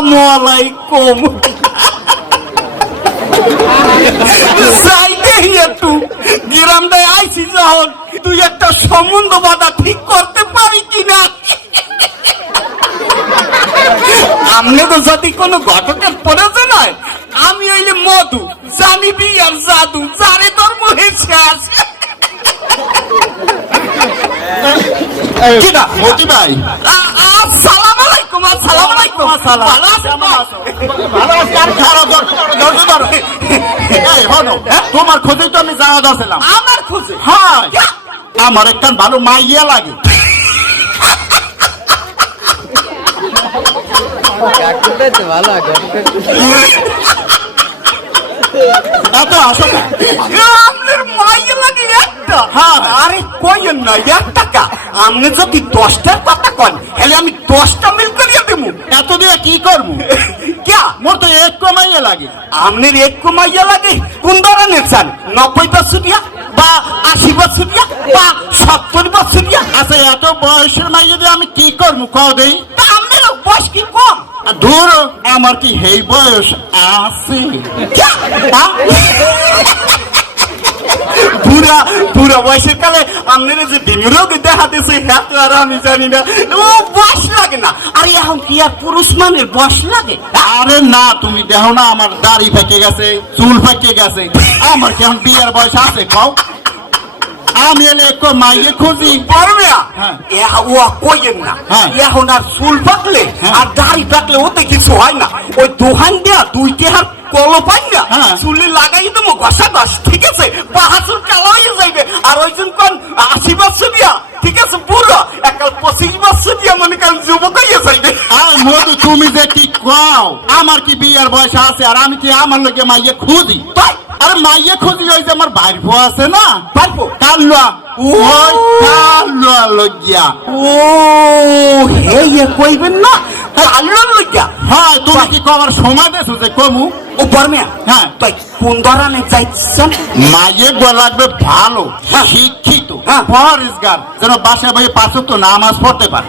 আসসালামু আলাইকুম যাইতে একটু। গ্রামটায় আইছি যখন তুই একটা সম্বন্ধ বাধা ঠিক করতে পারি কিনা? আমনে তো যদি কোনো ঘটকের পড়েছে নয়। আমি হইলে মধু জানিবি আর জাদু তোর মুহে শেষ কিনা? মতি ভাই। তো? ভালো হনো তোমার খোঁজে তো আমি যাওয়া দাছিলাম আমার খুশি হ্যাঁ। আমার একটা ভালো মাইয়া লাগে। ভালো এত আসো না। মাইয়া লাগে একটা। হ্যাঁ। আরে কইেন না এক টাকা আমনে যদি দশটার কথা কন তাহলে আমি দশটা মিল দেবো এত দিয়ে কি করব? ক্যা? মোর তো একটু মাইয়া লাগে। আমনের এক মাইয়া লাগে? কোন ধরনের চান নব্বই বছর দিয়া? বা আশি বছর দিয়া? বা সত্তর বছর দিয়া? আচ্ছা এত বয়সের মাইয়া দিয়ে আমি কি করব? কও দেই। তা আমনের বয়স কি কম? আর দূর আমার কি হেই বয়স আছে? পুরা বয়সের কালে আপনার যে ডিমিরোগ দেখা দিছে হ্যাঁ তো আর আমি জানি না। ও বয়স লাগে না। আরে এখন কি আর পুরুষ মানের বয়স লাগে? আরে না তুমি দেখো না আমার দাড়ি পেকে গেছে চুল পেকে গেছে। আমার কি এখন বিয়ের বয়স আছে আমি এলে একটু মাইয়ে খুঁজি। পারবে হ্যাঁ। ও কইেন না। হ্যাঁ। এখন আর চুল পাকলে হ্যাঁ। আর দাড়ি পাকলে ওতে কিছু হয় না। ওই দোহান দেয়া দুই টেহার কল পাই না। চুলে লাগাই দেবো ঘষা ঘষ ঠিক আছে? মধু তুমি যে কি কও আমার কি বিয়ের বয়স আছে আর আমি কি আমার লোকে মাইয়ে খুঁজি? আরে মাইয়ে খুঁজি ওই যে আমার বাইর আছে না? পারব কালুয়া ওই কালুয়া লজ্জা ও হে ইয়ে কইবেন না? কালো লইয়া? হ্যাঁ তুমি কি কবার সময় দেছো যে কমু? ও বর্মিয়া। হ্যাঁ। তাই কোন ধরনের যাইছেন মাইয়ে গো লাগবে ভালো হ্যাঁ। শিক্ষিত হ্যাঁ। পরিষ্কার যেন বাসায় বই পাঁচ তো নামাজ পড়তে পারে।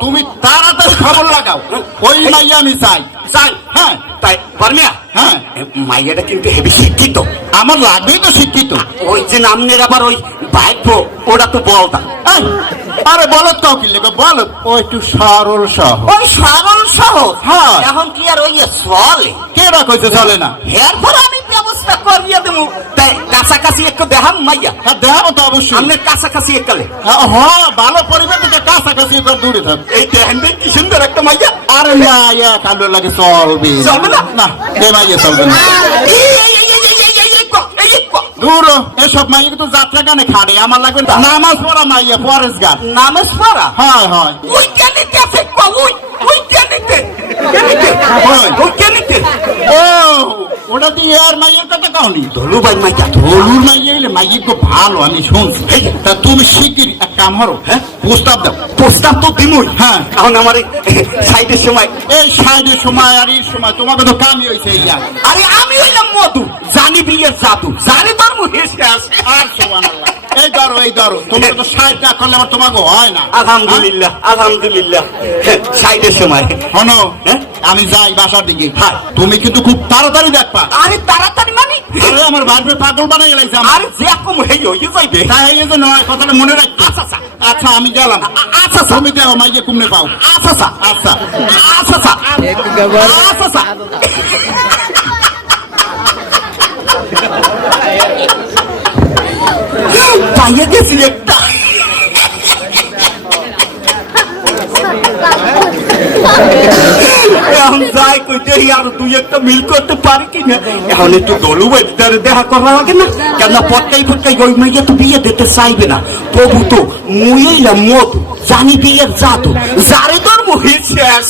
তুমি তাড়াতাড়ি খবর লাগাও। ওই মাইয়া আমি চাই। যাই হ্যাঁ। তাই পারমিয়া? হ্যাঁ। মাইয়াটা কিন্তু হেবি শিক্ষিত। আমার লাগবেই তো শিক্ষিত। ওই যে নামনের আবার ওই বাইক ওটা তো বলতা। আরে বলত কাউ কি লেগে? বলত। ও একটু সরল সহ ওই সরল সহজ? হ্যাঁ। এখন কি আর ওই চলে? কেডা কইছে চলে না? এরপর আমি একটা করিয়া দেবো তাই কাছাকাছি একটু দেখাম ভালো পরিবার থেকে এই দেখেন এসব মাইয়া কিন্তু যাত্রা গানে খাড়ে আমার লাগবে নামাজ পড়া মাইয়া ফরেস্ট গান নামাজ পড়া হয় হয় ওই গানে গেছে ওই ওটা দিয়ে আর মাইয়ের কথা ভাই মাইয়া মাইয়া এলে মাইয়ে তো ভালো আমি শুনছি। তা তুমি শিগগির এক কাম হরো হ্যাঁ? প্রস্তাব দাও। প্রস্তাব তো দিমই। হ্যাঁ। এখন আমার সাইডের সময় এই সাইডের সময় আর এই সময় তোমাকে তো কামই হয়েছে ইয়া আরে আমি হইলাম মধু। জানি বিয়ের জাদু। জানি তোর মুখে আর সুবহানাল্লাহ। এই ধরো এই ধরো। তোমাকে তো সাইড না করলে আমার তোমাকে হয় না। আলহামদুলিল্লাহ আলহামদুলিল্লাহ। সাইডের সময়। হ্যাঁ? আমি যাই বাসার দিকে। হ্যাঁ। তুমি কিন্তু খুব তাড়াতাড়ি দেখবা। আরে তাড়াতাড়ি মানে? আরে আমার বাড়িতে পাগল বানাই গেলাইছে আমার। আরে যে কম হয়ে হয়ে যাইবে। তাই এই যে নয় কথাটা মনে রাখতে। আচ্ছা আচ্ছা। আচ্ছা আমি গেলাম। আচ্ছা আচ্ছা। তুমি দেখো মাইকে কুমনে পাও। আচ্ছা আচ্ছা। আচ্ছা। আচ্ছা আচ্ছা। আচ্ছা আচ্ছা। পাইয়ে গেছি একটা এখন একটা মিল করতে লাগে না। তো বিয়ে দিতে চাইবে না। প্রভু তো মুইলা মত জানি বিয়ের জাত যারে তোর মুহে শেষ